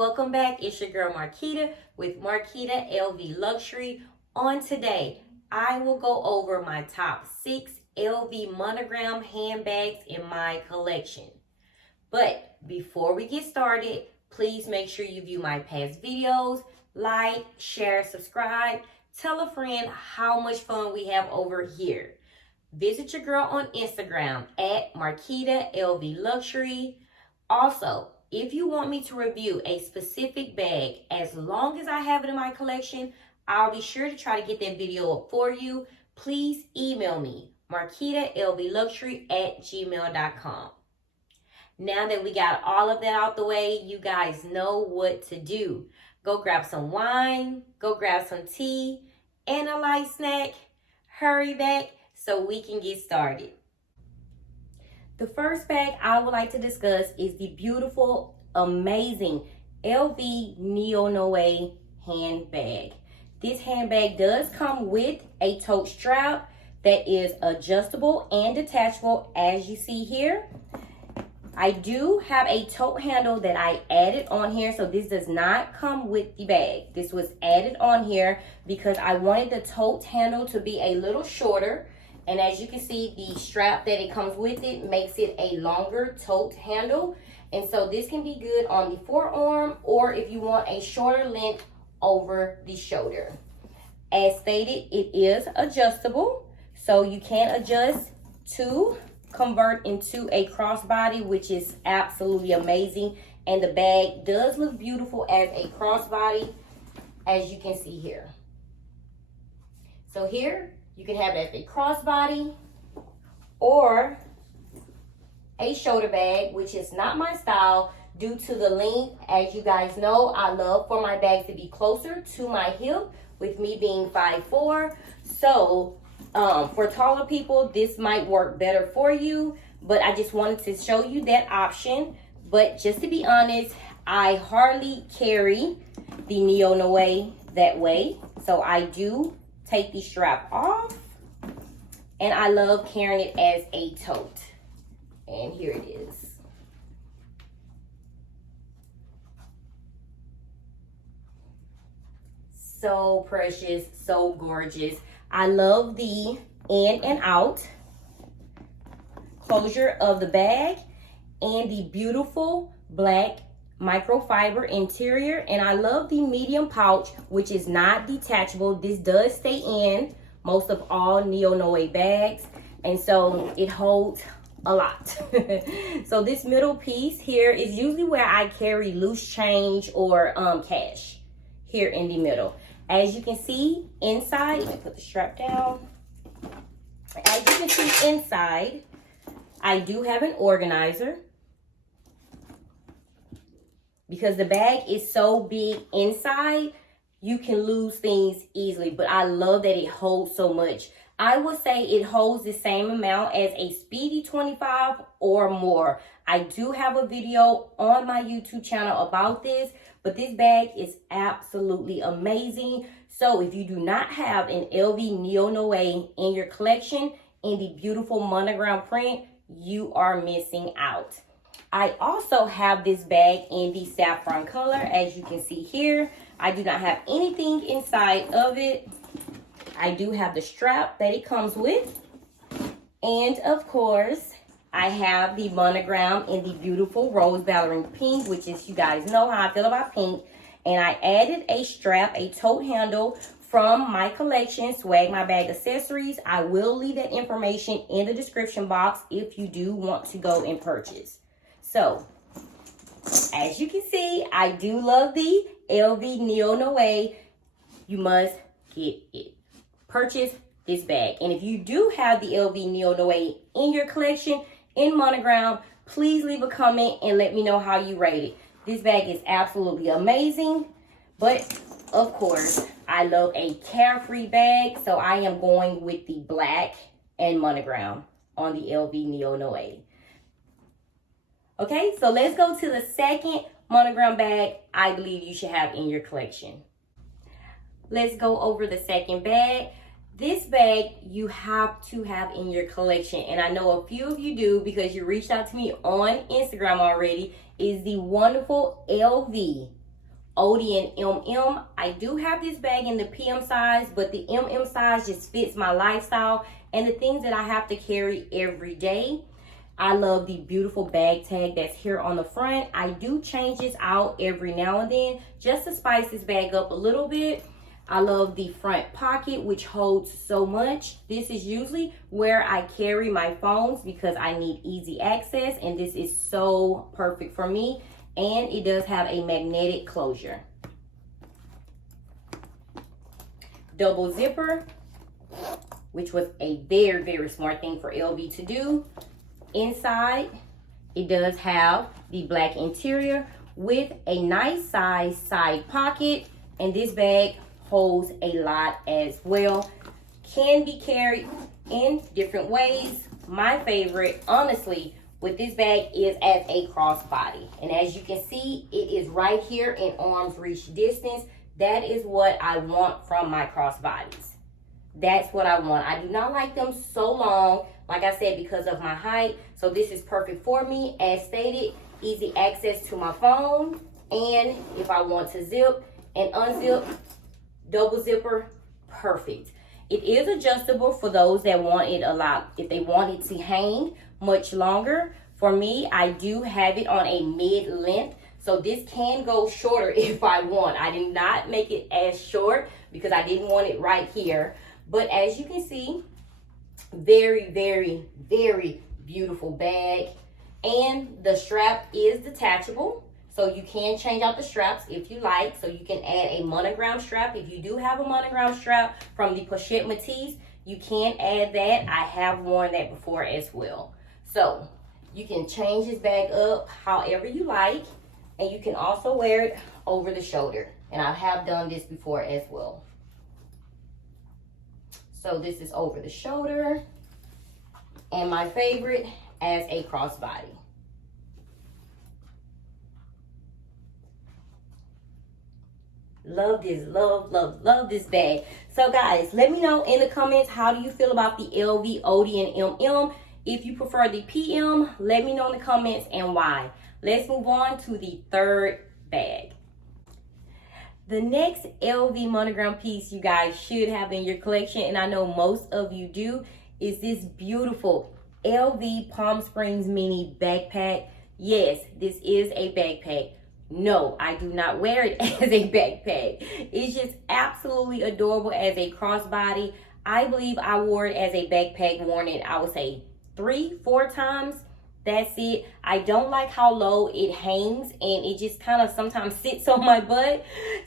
welcome back. It's your girl Marquita with Marquita LV Luxury. On today, I will go over my top 6 LV monogram handbags in my collection. But before we get started, please make sure you view my past videos, like, share, subscribe, tell a friend how much fun we have over here. Visit your girl on Instagram at Marquita LV Luxury. Also, if you want me to review a specific bag, as long as I have it in my collection, I'll be sure to try to get that video up for you. Please email me, marquitalvluxury@gmail.com. Now that we got all of that out the way, you guys know what to do. Go grab some wine, go grab some tea, and a light snack. Hurry back so we can get started. The first bag I would like to discuss is the beautiful, amazing LV Neo Noe handbag. This handbag does come with a tote strap that is adjustable and detachable, as you see here. I do have a tote handle that I added on here, so this does not come with the bag. This was added on here because I wanted the tote handle to be a little shorter. And as you can see, the strap that it comes with it makes it a longer tote handle. And so this can be good on the forearm, or if you want a shorter length over the shoulder. As stated, it is adjustable. So you can adjust to convert into a crossbody, which is absolutely amazing. And the bag does look beautiful as a crossbody, as you can see here. So here, you can have it as a crossbody or a shoulder bag, which is not my style due to the length. As you guys know, I love for my bag to be closer to my hip, with me being 5'4". So for taller people, this might work better for you, but I just wanted to show you that option. But just to be honest, I hardly carry the Neo Noe that way. So I do take the strap off, and I love carrying it as a tote. And here it is. So precious, so gorgeous. I love the in and out closure of the bag and the beautiful black microfiber interior. And I love the medium pouch, which is not detachable. This does stay in most of all Neo Noe bags, and so it holds a lot. So this middle piece here is usually where I carry loose change or cash, here in the middle. As you can see inside, let me put the strap down. As you can see inside, I do have an organizer, because the bag is so big inside, you can lose things easily. But I love that it holds so much. I would say it holds the same amount as a Speedy 25 or more. I do have a video on my YouTube channel about this, but this bag is absolutely amazing. So if you do not have an LV Neo Noe in your collection in the beautiful monogram print, you are missing out. I also have this bag in the saffron color, as you can see here. I do not have anything inside of it. I do have the strap that it comes with. And of course, I have the monogram in the beautiful rose ballerina pink, which is, you guys know how I feel about pink. And I added a strap, a tote handle from my collection, Swag My Bag Accessories. I will leave that information in the description box if you do want to go and purchase. So, as you can see, I do love the LV Neo Noe. You must get it. Purchase this bag. And if you do have the LV Neo Noe in your collection in monogram, please leave a comment and let me know how you rate it. This bag is absolutely amazing. But, of course, I love a carefree bag, so I am going with the black and monogram on the LV Neo Noe. Okay, so let's go to the second monogram bag I believe you should have in your collection. Let's go over the second bag. This bag you have to have in your collection, and I know a few of you do because you reached out to me on Instagram already, is the wonderful LV Odeon MM. I do have this bag in the PM size, but the MM size just fits my lifestyle and the things that I have to carry every day. I love the beautiful bag tag that's here on the front. I do change this out every now and then just to spice this bag up a little bit. I love the front pocket, which holds so much. This is usually where I carry my phones because I need easy access, and this is so perfect for me. And it does have a magnetic closure. Double zipper, which was a very, very smart thing for LV to do. Inside, it does have the black interior with a nice size side pocket, and this bag holds a lot as well. Can be carried in different ways. My favorite, honestly, with this bag is as a crossbody. And as you can see, it is right here in arm's reach distance. That is what I want from my crossbodies. That's what I want. I do not like them so long, like I said, because of my height. So this is perfect for me. As stated, easy access to my phone. And if I want to zip and unzip, double zipper, perfect. It is adjustable for those that want it a lot. If they want it to hang much longer, for me, I do have it on a mid length. So this can go shorter if I want. I did not make it as short because I didn't want it right here. But as you can see, very, very, very beautiful bag. And the strap is detachable. So you can change out the straps if you like. So you can add a monogram strap. If you do have a monogram strap from the Pochette Matisse, you can add that. I have worn that before as well. So you can change this bag up however you like. And you can also wear it over the shoulder. And I have done this before as well. So this is over the shoulder. And my favorite, as a crossbody. Love this, love this bag. So guys, let me know in the comments, how do you feel about the LV Odeon MM? If you prefer the PM, let me know in the comments and why. Let's move on to the third bag. The next LV monogram piece you guys should have in your collection, and I know most of you do, is this beautiful LV Palm Springs mini backpack. Yes, this is a backpack. No, I do not wear it as a backpack. It's just absolutely adorable as a crossbody. I believe I wore it as a backpack, worn it, I would say 3-4 times. That's it. I don't like how low it hangs, and it just kind of sometimes sits on my butt.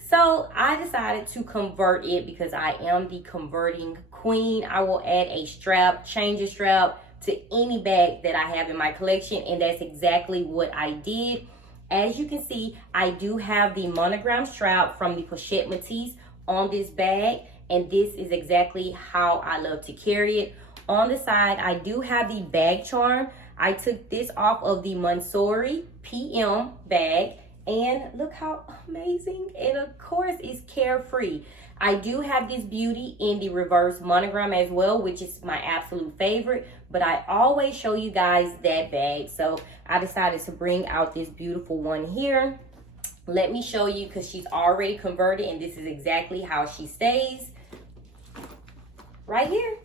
So I decided to convert it because I am the converting queen. I will add a strap, change a strap to any bag that I have in my collection, and that's exactly what I did. As you can see, I do have the monogram strap from the Pochette Matisse on this bag, and this is exactly how I love to carry it. On the side, I do have the bag charm. I took this off of the Montsouris PM bag, and look how amazing. And of course, it's carefree. I do have this beauty in the reverse monogram as well, which is my absolute favorite, but I always show you guys that bag. So I decided to bring out this beautiful one here. Let me show you, because she's already converted, and this is exactly how she stays. Right here.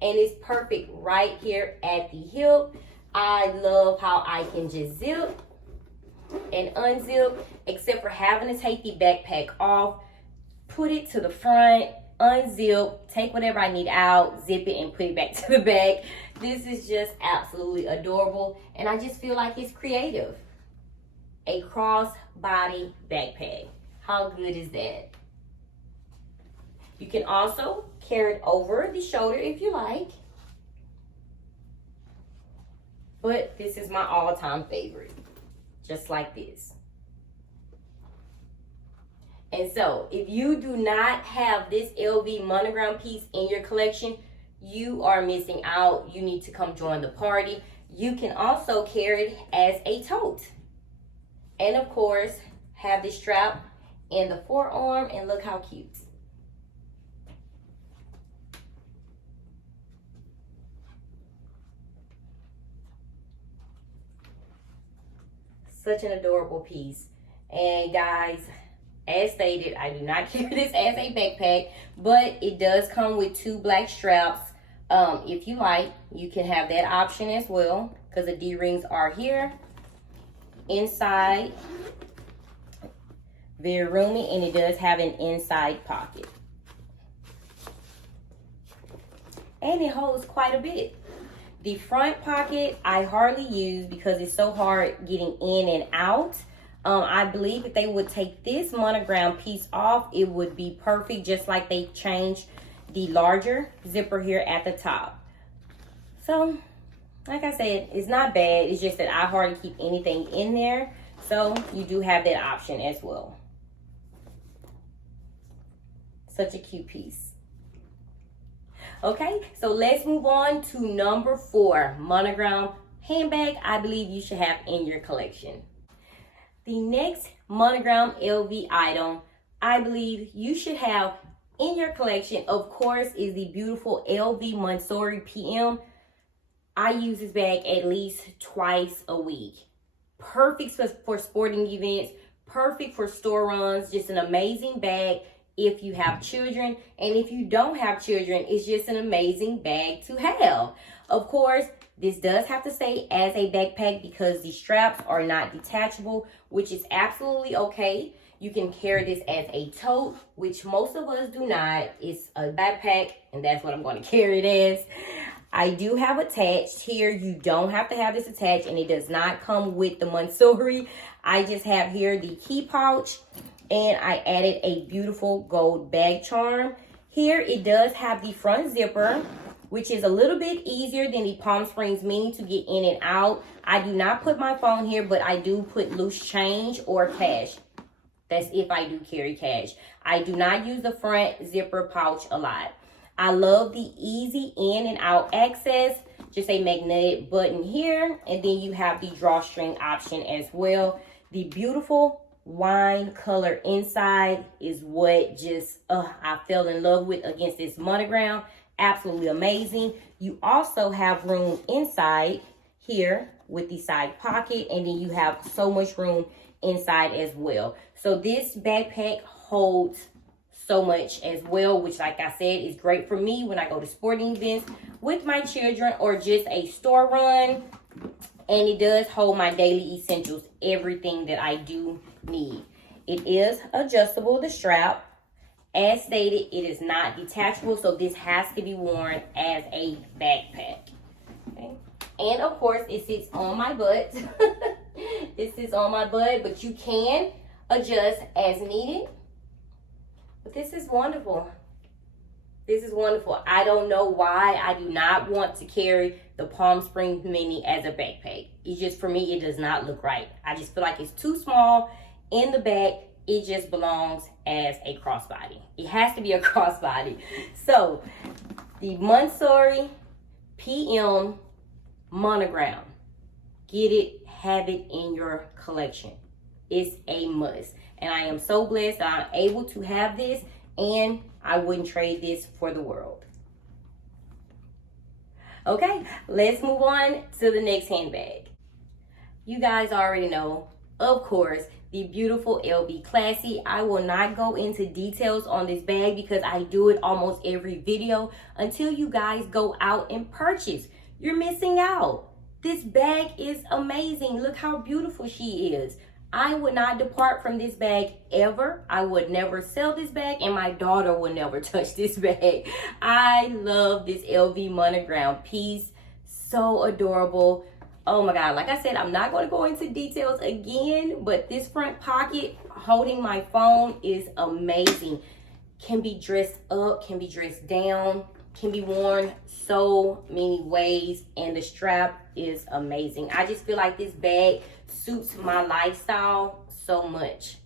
And it's perfect right here at the hip. I love how I can just zip and unzip, except for having to take the backpack off, put it to the front, unzip, take whatever I need out, zip it, and put it back to the back. This is just absolutely adorable, and I just feel like it's creative. A crossbody backpack. How good is that? You can also carry it over the shoulder if you like. But this is my all-time favorite. Just like this. And so, if you do not have this LV monogram piece in your collection, you are missing out. You need to come join the party. You can also carry it as a tote. And of course, have this strap in the forearm, and look how cute. Such an adorable piece. And guys, As stated, I do not carry this as a backpack, but it does come with 2 black straps. If you like, you can have that option as well, because the D-rings are here. Inside, very roomy, and it does have an inside pocket. And it holds quite a bit. The front pocket I hardly use because it's so hard getting in and out. I believe if they would take this monogram piece off, it would be perfect, just like they changed the larger zipper here at the top. So, like I said, it's not bad. It's just that I hardly keep anything in there. So, you do have that option as well. Such a cute piece. Okay, so let's move on to number 4, monogram handbag I believe you should have in your collection. The next monogram LV item I believe you should have in your collection, of course, is the beautiful LV Montsouris PM. I use this bag at least twice a week. Perfect for sporting events, perfect for store runs, just an amazing bag if you have children, and if you don't have children, it's just an amazing bag to have. Of course, this does have to stay as a backpack because the straps are not detachable, which is absolutely okay. You can carry this as a tote, which most of us do not. It's a backpack, and that's what I'm going to carry it as. I do have attached here. You don't have to have this attached, and it does not come with the Montsouris. I just have here the key pouch, and I added a beautiful gold bag charm. Here it does have the front zipper, which is a little bit easier than the Palm Springs Mini to get in and out. I do not put my phone here, but I do put loose change or cash. That's if I do carry cash. I do not use the front zipper pouch a lot. I love the easy in and out access. Just a magnetic button here, and then you have the drawstring option as well. The beautiful wine color inside is what just I fell in love with against this monogram. Absolutely amazing. You also have room inside here with the side pocket, and then you have so much room inside as well. So this backpack holds so much as well, which, like I said, is great for me when I go to sporting events with my children or just a store run. And it does hold my daily essentials, everything that I do need. It is adjustable, the strap. As stated, it is not detachable, so this has to be worn as a backpack. Okay. And of course, it sits on my butt. It sits on my butt, but you can adjust as needed. But this is wonderful. This is wonderful. I don't know why I do not want to carry the Palm Springs Mini as a backpack. It's just, for me, it does not look right. I just feel like it's too small in the back. It just belongs as a crossbody. It has to be a crossbody. So, the Montsouris PM monogram. Get it, have it in your collection. It's a must. And I am so blessed that I'm able to have this, and I wouldn't trade this for the world. Okay, let's move on to the next handbag. You guys already know, of course, the beautiful LV Classy. I will not go into details on this bag because I do it almost every video until you guys go out and purchase. You're missing out. This bag is amazing. Look how beautiful she is. I would not depart from this bag ever. I would never sell this bag, and my daughter would never touch this bag. I love this LV monogram piece. So adorable. Oh my God, like I said, I'm not going to go into details again, but this front pocket holding my phone is amazing. Can be dressed up, can be dressed down, can be worn so many ways, and the strap is amazing. I just feel like this bag suits my lifestyle so much.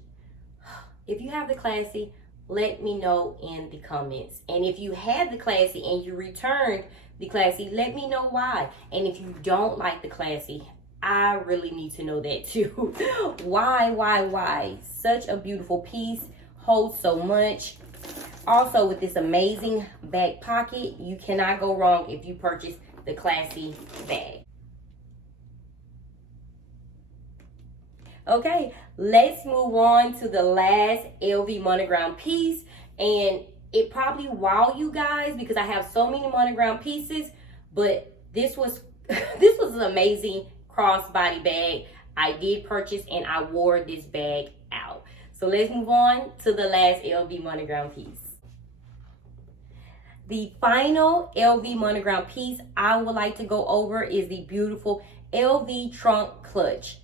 If you have the Classy, let me know in the comments. And if you had the Classy and you returned the Classy, let me know why. And if you don't like the Classy, I really need to know that too. Why? Such a beautiful piece, holds so much. Also, with this amazing back pocket, you cannot go wrong if you purchase the Classy bag. Okay, let's move on to the last LV monogram piece. And it probably wow you guys because I have so many monogram pieces, but this was this was an amazing crossbody bag I did purchase, and I wore this bag out. So let's move on to the last LV monogram piece. The final LV monogram piece I would like to go over is the beautiful LV trunk clutch.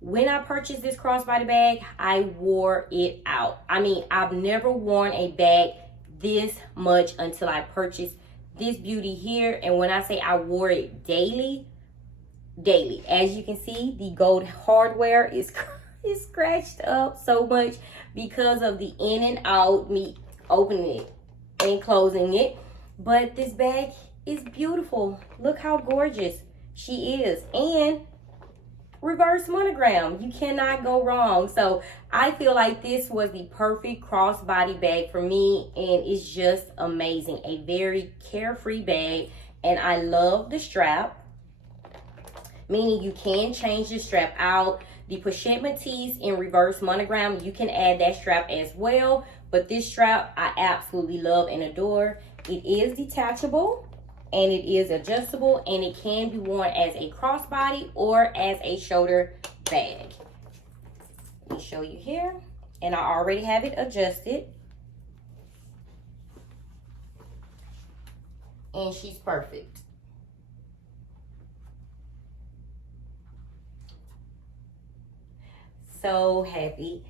When I purchased this crossbody bag, I wore it out. I mean, I've never worn a bag this much until I purchased this beauty here. And when I say I wore it daily, as you can see, the gold hardware is scratched up so much because of the in and out, me opening it and closing it. But this bag is beautiful. Look how gorgeous she is. And reverse monogram, you cannot go wrong. So I feel like this was the perfect crossbody bag for me, and it's just amazing. A very carefree bag, and I love the strap, meaning you can change the strap out. The pochette matisse in reverse monogram, you can add that strap as well, but this strap I absolutely love and adore. It is detachable and it is adjustable, and it can be worn as a crossbody or as a shoulder bag. Let me show you here, and I already have it adjusted, and she's perfect. So happy.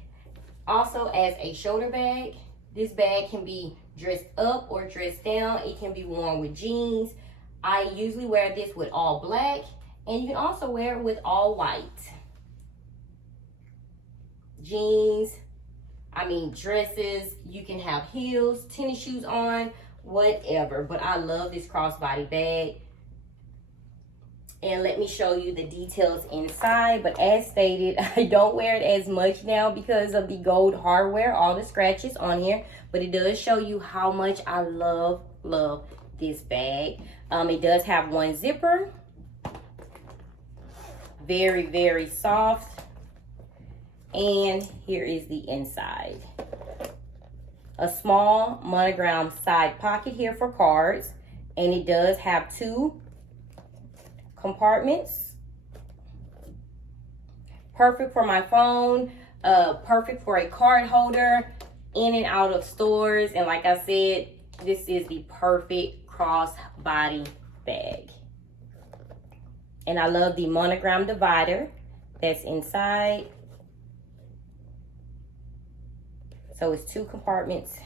Also, as a shoulder bag, this bag can be dressed up or dressed down. It can be worn with jeans. I usually wear this with all black, and you can also wear it with all white. Jeans, I mean dresses, you can have heels, tennis shoes on, whatever. But I love this crossbody bag. And let me show you the details inside. But as stated, I don't wear it as much now because of the gold hardware, all the scratches on here. But it does show you how much I love this bag. It does have one zipper. Very, very soft. And here is the inside. A small monogram side pocket here for cards. And it does have 2 compartments. Perfect for my phone, perfect for a card holder, in and out of stores. And like I said, this is the perfect crossbody bag. And I love the monogram divider that's inside. So it's 2 compartments,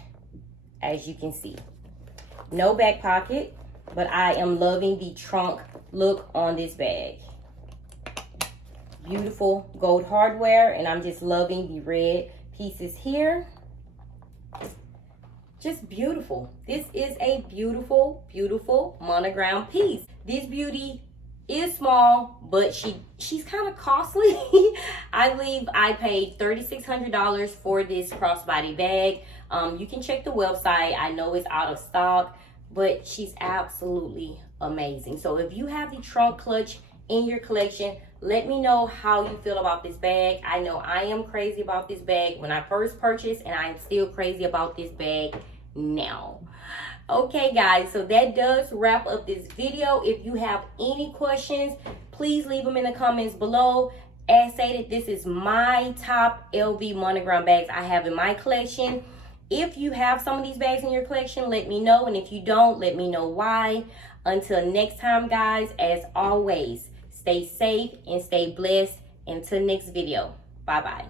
as you can see. No back pocket, but I am loving the trunk look on this bag. Beautiful gold hardware, and I'm just loving the red pieces here. Just beautiful. This is a beautiful, beautiful monogram piece. This beauty is small, but she's kind of costly. I believe I paid $3,600 for this crossbody bag. You can check the website. I know it's out of stock, but she's absolutely amazing. So if you have the trunk clutch in your collection, let me know how you feel about this bag. I know I am crazy about this bag when I first purchased, and I'm still crazy about this bag now. Okay guys, so that does wrap up this video. If you have any questions, please leave them in the comments below. As stated, this is my top LV monogram bags I have in my collection. If you have some of these bags in your collection, let me know. And if you don't, let me know why. Until next time, guys, as always, stay safe and stay blessed. Until next video, bye-bye.